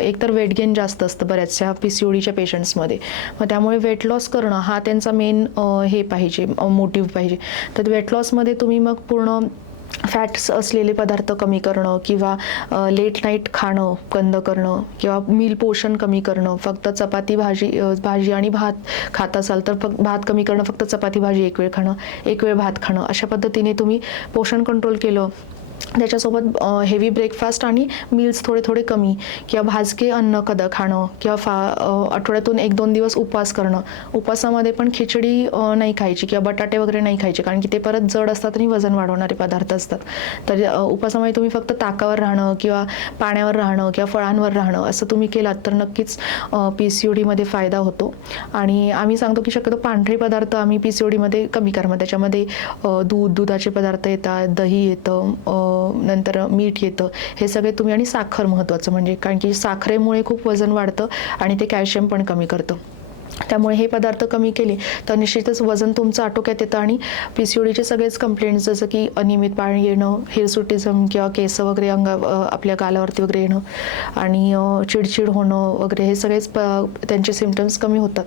एकतर weight gain जास्त असतं बऱ्याचशा PCODच्या पेशंट्समध्ये. मग त्यामुळे वेट लॉस करणं हा त्यांचा मेन हे पाहिजे, मोटिव्ह पाहिजे. तर वेट लॉसमध्ये तुम्ही मग पूर्ण फॅट्स असलेले पदार्थ कमी करणं किंवा लेट नाईट खाणं बंद करणं किंवा मील पोर्शन कमी करणं, फक्त चपाती भाजी आणि भात खात असाल तर फक्त भात कमी करणं, फक्त चपाती भाजी एक वेळ खाणं, एक वेळ भात खाणं, अशा पद्धतीने तुम्ही पोषण कंट्रोल केलं. त्याच्यासोबत हेवी ब्रेकफास्ट आणि मील्स थोडे थोडे कमी किंवा भाजके अन्न खाणं किंवा आठवड्यातून 1-2 दिवस उपवास करणं. उपवासामध्ये पण खिचडी नाही खायची किंवा बटाटे वगैरे नाही खायचे, कारण की ते परत जड असतात आणि वजन वाढवणारे पदार्थ असतात. तर उपवासामध्ये तुम्ही फक्त ताकावर राहणं किंवा पाण्यावर राहणं किंवा फळांवर राहणं असं तुम्ही केलात तर नक्कीच PCODमध्ये फायदा होतो. आणि आम्ही सांगतो की शक्यतो पांढरे पदार्थ आम्ही PCODमध्ये कमी करा. मग त्याच्यामध्ये दुधाचे पदार्थ येतात, दही येतं, नंतर मीठ येतं, हे सगळे तुम्ही, आणि साखर महत्त्वाचं म्हणजे, कारण की साखरेमुळे खूप वजन वाढतं आणि ते कॅल्शियम पण कमी करतं. त्यामुळे हे पदार्थ कमी केले तर निश्चितच वजन तुमचं आटोक्यात येतं आणि PCODचे सगळेच कंप्लेंट्स जसं की अनियमित पाणी येणं, हिरसुटिझम किंवा केस वगैरे आपल्या गालावरती वगैरे येणं आणि चिडचिड होणं वगैरे, हे सगळेच त्यांचे सिम्पटम्स कमी होतात.